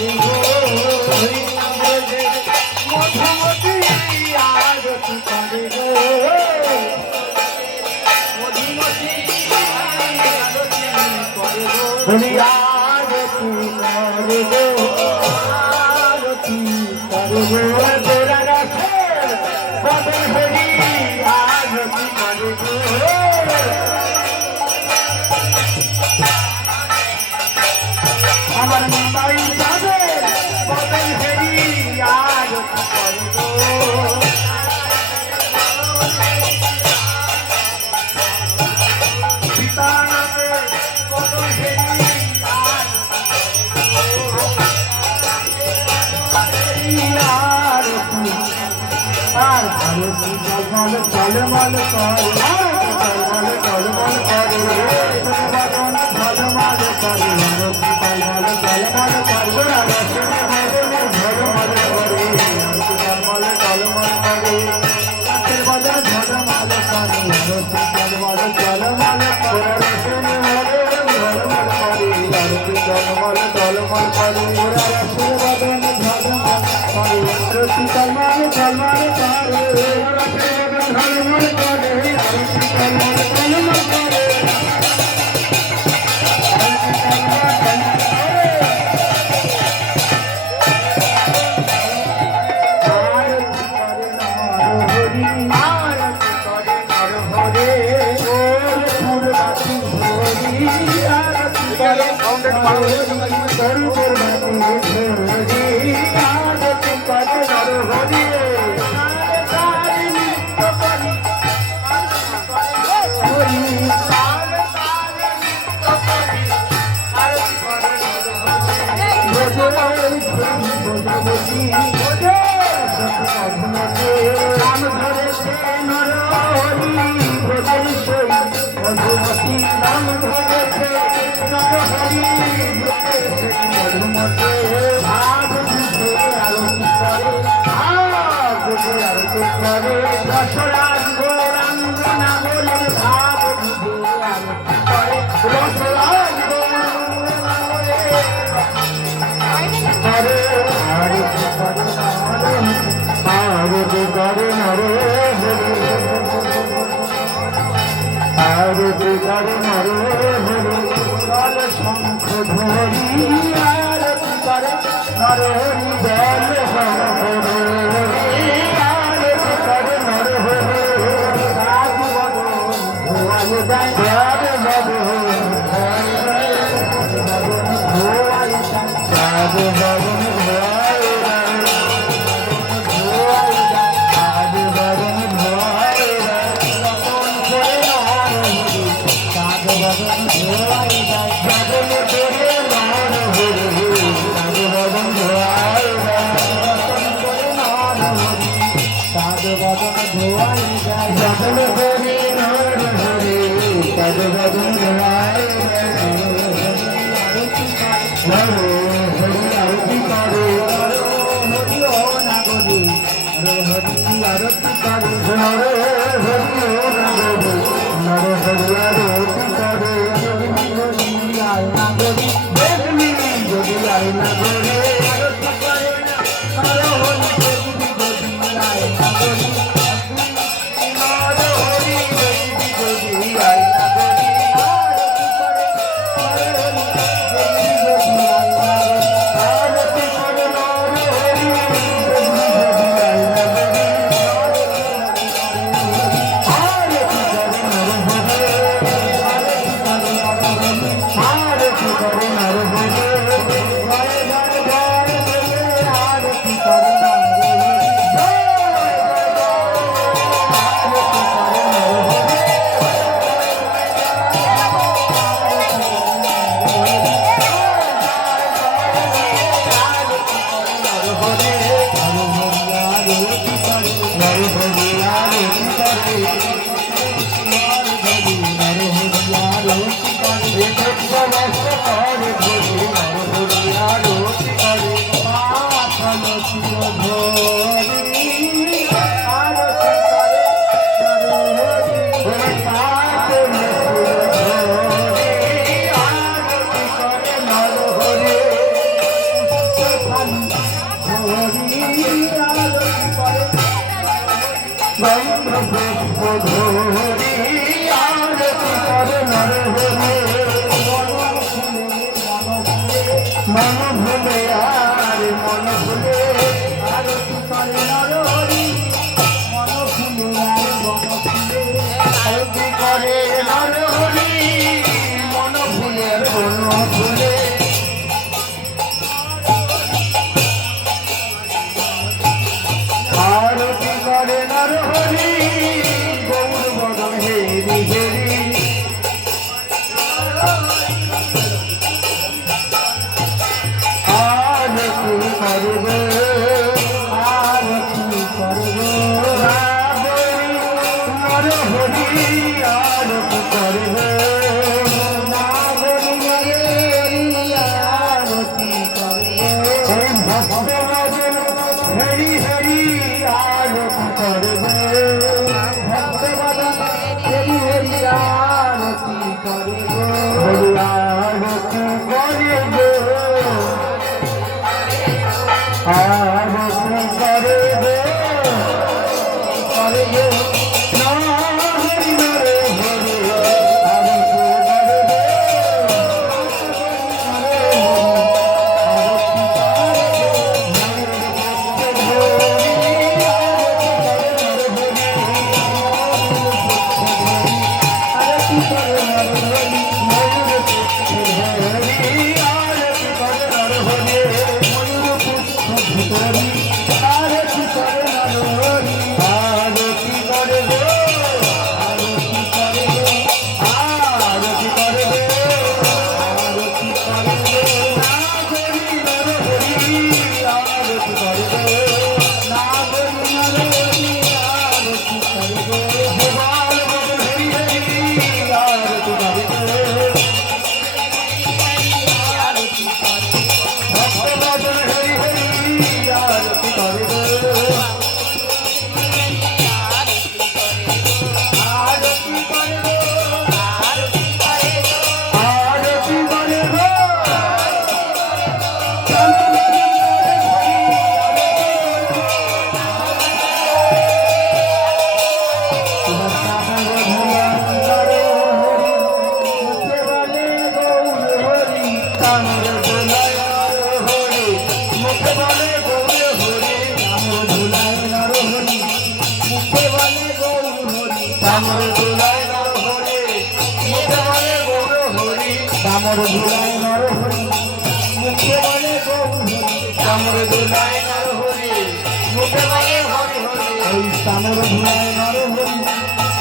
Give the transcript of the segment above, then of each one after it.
করে গো মধুমতি আরতি করে গো মধুমতি আরতি করে গো আরতি করে গো আরতি করে গো গোরা রাখে বদল হরি আরতি করে গো আমার মাই যাবে বদল হরি আরতি করে গো সীতা নামে বদল হরি আর ভারতী জলমল জলমল করে জলমল জলমল করে বাদন ঝলমল করে ভারতী জলমল জলমল করে রসনে ভজনে ঝলমল করে জলমল জলমল করে রাতের বাদন ঝলমল করে ভারতী জলমল জলমল করে রসনে ভজনে ঝলমল করে ভারতী জলমল জলমল করে রসনে বাদন ঝলমল আরতি কলমাল কলমাল করে ঝলমল করে আরতি কলমাল কলমাল করে আরতি করে নরহরি আরতি করে মধুমতি নাম ধরেছে নরহরি মধুমতি আরতি করে রসরাজ গৌরাঙ্গনা বলে ভাব বুঝে আরতি করে রসরাজ গৌরাঙ্গনা বলে আরতি করে আরতি করে নরে আরতি করে নরে জল শঙ্খ ধরি আরতি করে নরহরি জল শঙ্খ ধরি আরতি করে নরহরি রাজ বদন ধোয়াই যায় রাজ বদন ধোয়াই যায় রাজ বদন ধোয়াই গন্ধ পুষ্প ধরি আরতি করে নর হরি মন ভুলে আর মন ভুলে আরতি করে নর হরি মন ভুলে আর মন ভুলে আরতি করে নর হরি মন ভুলে আর মন ভুলে আরতি করে নর হরি গৌর বদন হেরি হেরি আরতি করবে আরতি করবে নর হরি আরতি করবে হরি হরি আরতি করবে ভক্তবাদন হরি হরি আরতি করবে হরি আরতি করবে আরতি করবে করবে না হরি হরে হরে আরতি করবে কামর ধুলাই নর হরি মুখে বলে গৌর হরি কামর ধুলাই নর হরি মুখে বলে হরি হরি এই কামর ধুলাই নর হরি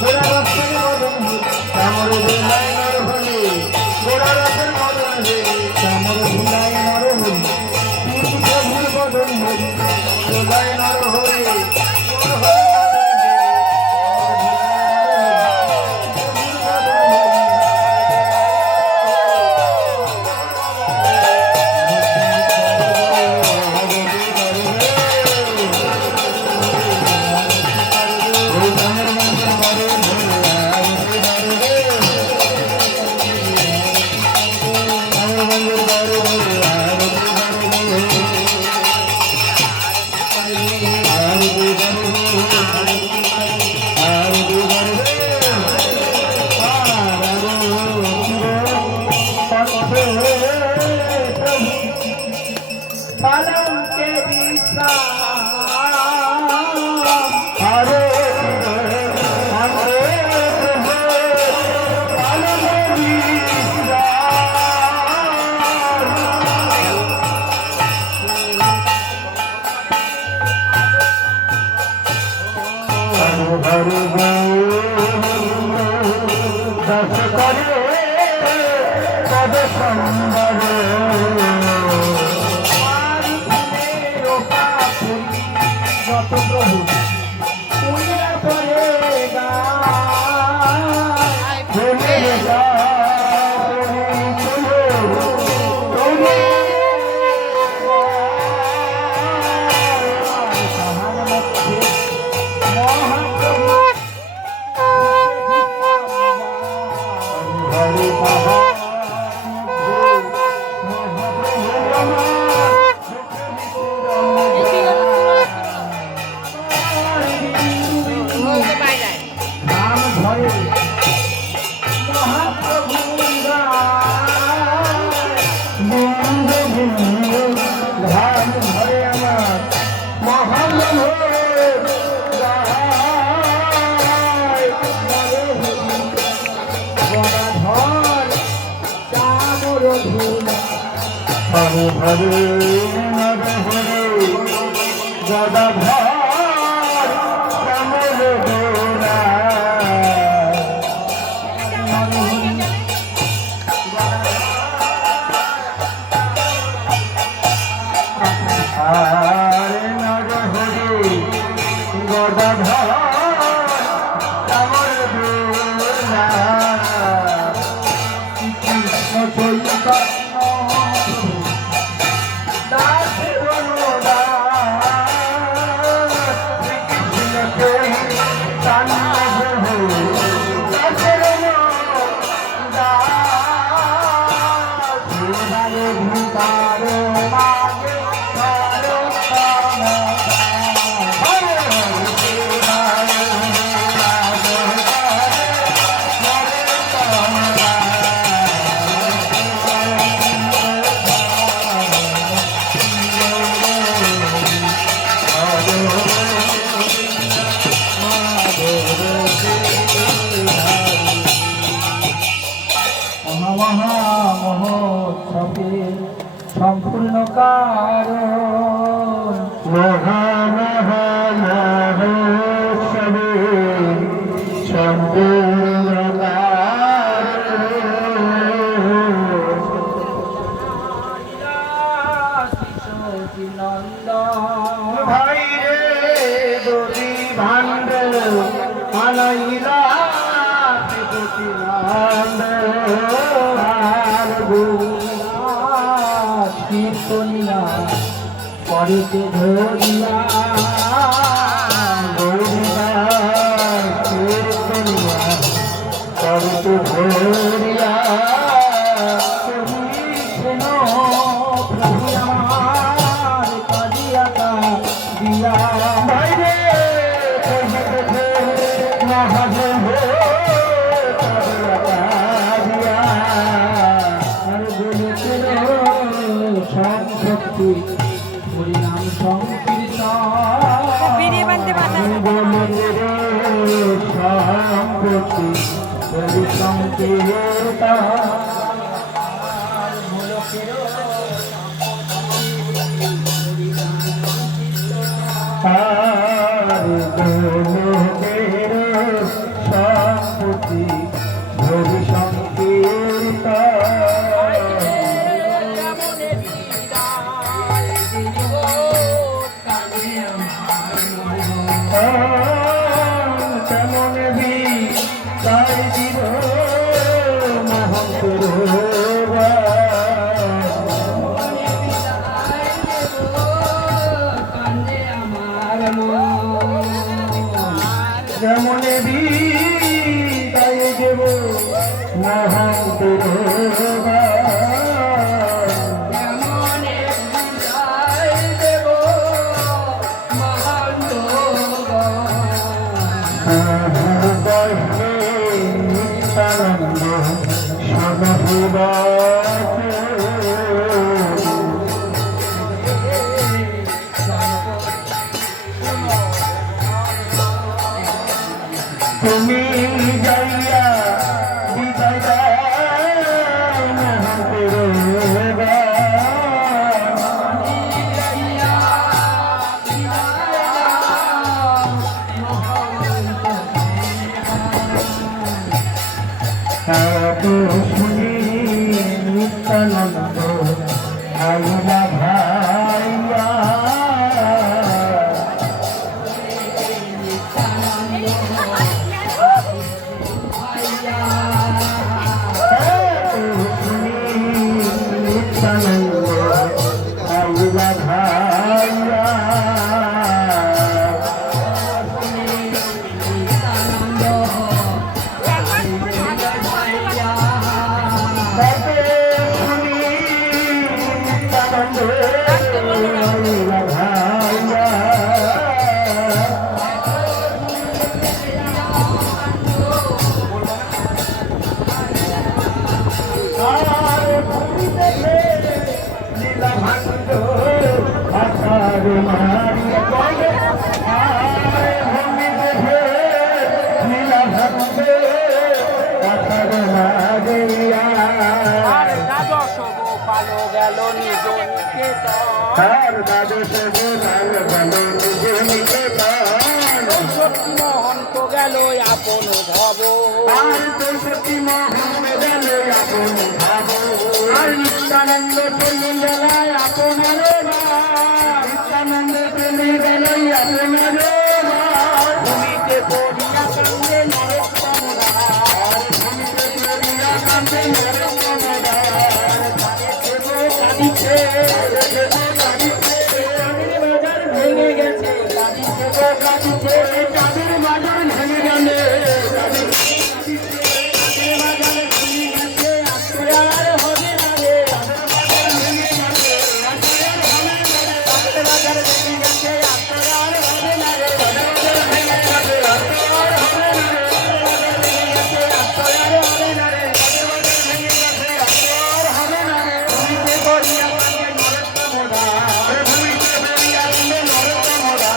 গোড়া রসের মদন হরি কামর ধুলাই নর হরি গোড়া রসের মদন হরি কামর ধুলাই নর হরি তিন প্রভুর বদন হরি ধুলাই নর হরি হরে নর হরে গদাধর কমল গোরা হরে নর হরে গদাধর কমল গোরা কৃষ্ণ চৈতন্য সম্পূর্ণ কারণ মহামহামহোৎসবে সম্পূর্ণ ভাই রে দধি ভাণ্ড আনাইলা কীর্তনিয়া পরেতে ধরিয়া কীর্তনিয়া পরেতে ধরিয়া প্রভু আমার কাঁদিয়া দিয়া বাইরে মহাদেব সম্পত্তি হরিনাম সম্পত্তি হরি সম্পত্তি হরি সংকীর্তা কেমন ভি তাই দিব যেমন ভি তাই দেব মহান্তর তুমি যাইয়া বিদায় শুনি নিত্যানন্দ আইলা ভাইয়া লীলা ভাণ্ড তার দ্বাদশ গোলাল বলো নিজে নিকেতন সত্যি মহন্ত গেল আপন ভব আর চৌষট্টি মহন্ত গেল আপন ভাব আর নিত্যানন্দ চলে গেল আপনার নিত্যানন্দ চলে গেল আপনার ভূমিতে পড়িয়া কান্দে নরোত্তমরা ভূমিতে পড়িয়া কান্দে নরোত্তমদার কাঁদিছে বাজার ভেঙে গেছে কাঁদিছে গো কাঁদিছে চাঁদের বাজার ভেঙে গেলে বাজার ভেঙে গেছে আত্মীয়ার হবে না রে বাজার ভেঙে গেছে আত্মীয়ার হবে না রে ভূমিতে পড়িয়া কান্দে নরোত্তমরা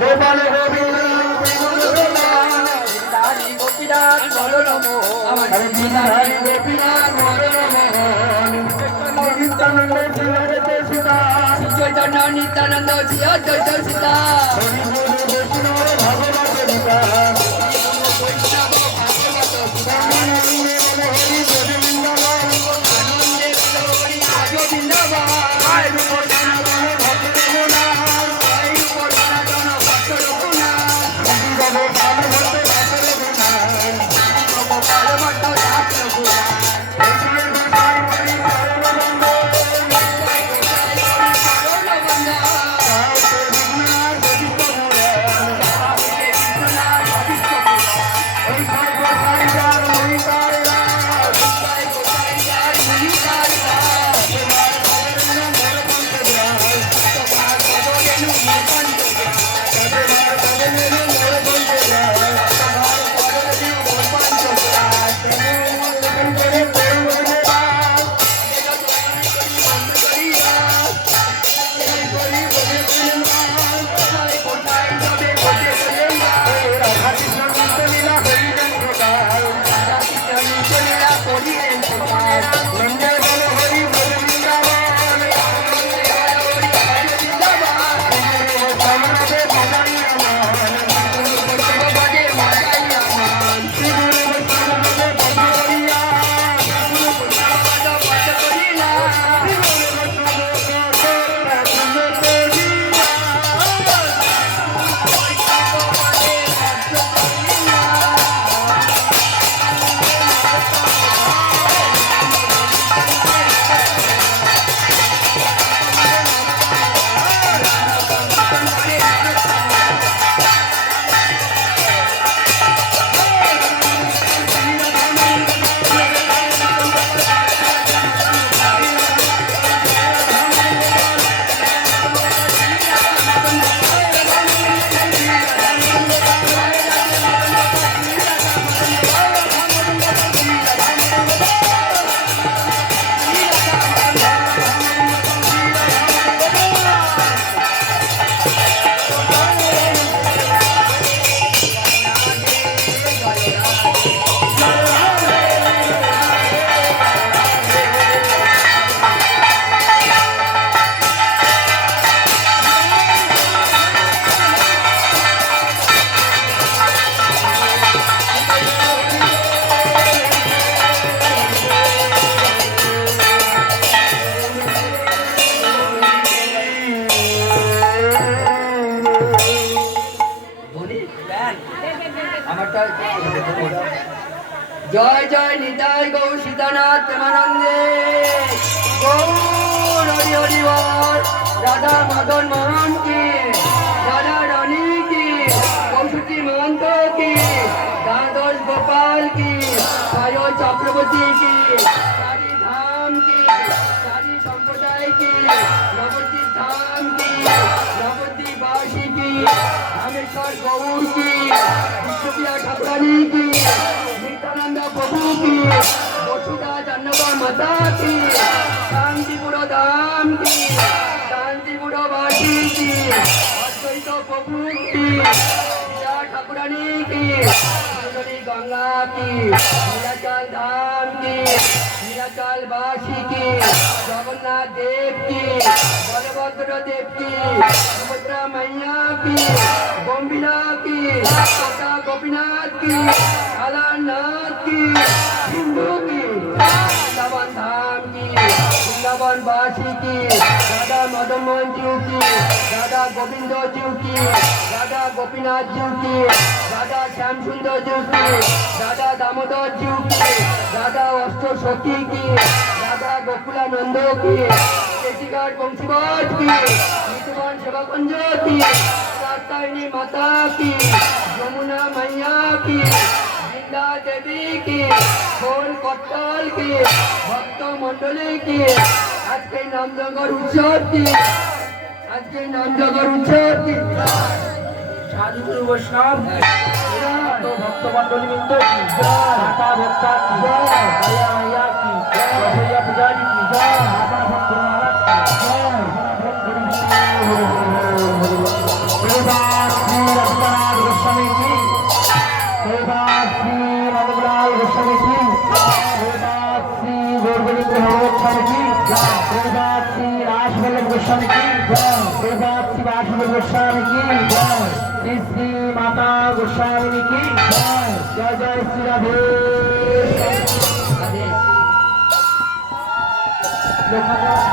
গোপাল গোবিন্দ হরি গোপীনাথ বলো নমো হরে বিহারী গোপীনাথ মদনমোহন নিত্যানন্দ শ্রীহরিতে সীতা চৈতন্য নিত্যানন্দ শ্রী অদ্বৈত সীতা হরি গুরু বৈষ্ণব ভগবত গীতা বৈষ্ণব ভাগবত সীতা হরি গোবিন্দ আনন্দে হরি আজ বৃন্দাবন আয় রূপ সনাতন ভক্ত রঘুনাথ জয় রূপ সনাতন ভক্ত রঘুনাথ গোপাল ভক্ত দাস রঘুনাথ গোপাল ভট্ট দাস রঘুনাথ গোসাই গোসাই হরি পরমানন্দ জয় গোসাই হরি পরমানন্দ রঘুনাথ গোবিন্দ পুরাণ হরে বিশ্বনাথ ভবিষ্য পুরাণ গোসাই গোসাই যার মহিতার রাজ জয় গোসাই জয় হরিদার দাস তোমার পদরেণু নীলকণ্ঠ দাস তোমার পদরেণু নীলকণ্ঠ কোথায় যাবে বসে বসে লীলা করিলেন প্রকাশ ভগবানে মাতাই আমার পদ পদ করিলা জয় জয় নিতাই গৌ সীতানাথ প্রেমানন্দে গৌর হরি হরি বল রাধা মদন মোহন কি রাধা রানী কি কৌশুকী মহন্ত কি দ্বাদশ গোপাল কি সায় চক্রবর্তী কি চারি ধাম কি চারি সম্প্রদায় কি নবদ্বীপ ধাম কি নবদ্বীপ বাসী কি রামেশ্বর গৌর কি বিশ্বপ্রিয়া ঠাকুরানী কি নিত্যানন্দ প্রভু কি বসুধা জাহ্নবী মাতা কি শান্তিপুর ধাম কি শান্তিপুর গৌরবাসী কি অদ্বৈত প্রভু কি বিজয়া ঠাকুরানী কি সুন্দরী গঙ্গা কি নীলাচল ধাম কি নীলাচল বাসী কি জগন্নাথ দেব কি বলভদ্র দেব কি সুভদ্রা মাইয়া কি গম্ভীরা কি মাতা গোপীনাথ কি কালানাথ কি হিন্দু কি বৃন্দাবন ধাম কি বৃন্দাবন বাসী কি রাধা মদন মোহন জিউ কি রাধা গোবিন্দ জিউ কি রাধা গোপীনাথ জিউ কি রাধা শ্যাম সুন্দর জিউ কি রাধা দামোদর জিউ কি রাধা অষ্ট সখী কি রাধা গোকুলানন্দ কি কেশিঘাট বংশীবট কি নিতুবন সেবাকুঞ্জ কি কাত্যায়নী মাতা কি যমুনা মাইয়া কি বৃন্দা দেবী কি খোল কট্টল কি ভক্ত মন্ডলী কি আজকে নামজগর উৎসব কি আজকে নামজগর উৎসব কি সাধুগুরু বৈষ্ণব তো ভক্তমন্ডলী বৃন্দ কি মাতা ভক্তা কি মাইয়া মাইয়া কি রসইয়া পূজারি কি আপনা ভক্ত মহারাজ কি প্রভাত শ্রী রঘুনাথ গোস্বামী কি প্রভাত শ্রী নন্দলাল গোস্বামী কি প্রভাত শ্রী গৌরগোবিন্দ ভগবৎস্বামী কি প্রভাত শ্রী রাসবল্লভ গোস্বামী কি প্রভাত শ্রী বাসুদেব গোস্বামী কি শ্রী শ্রী মাতা গোস্বামী কি জয় জয় শ্রী রাধে লোকনাথ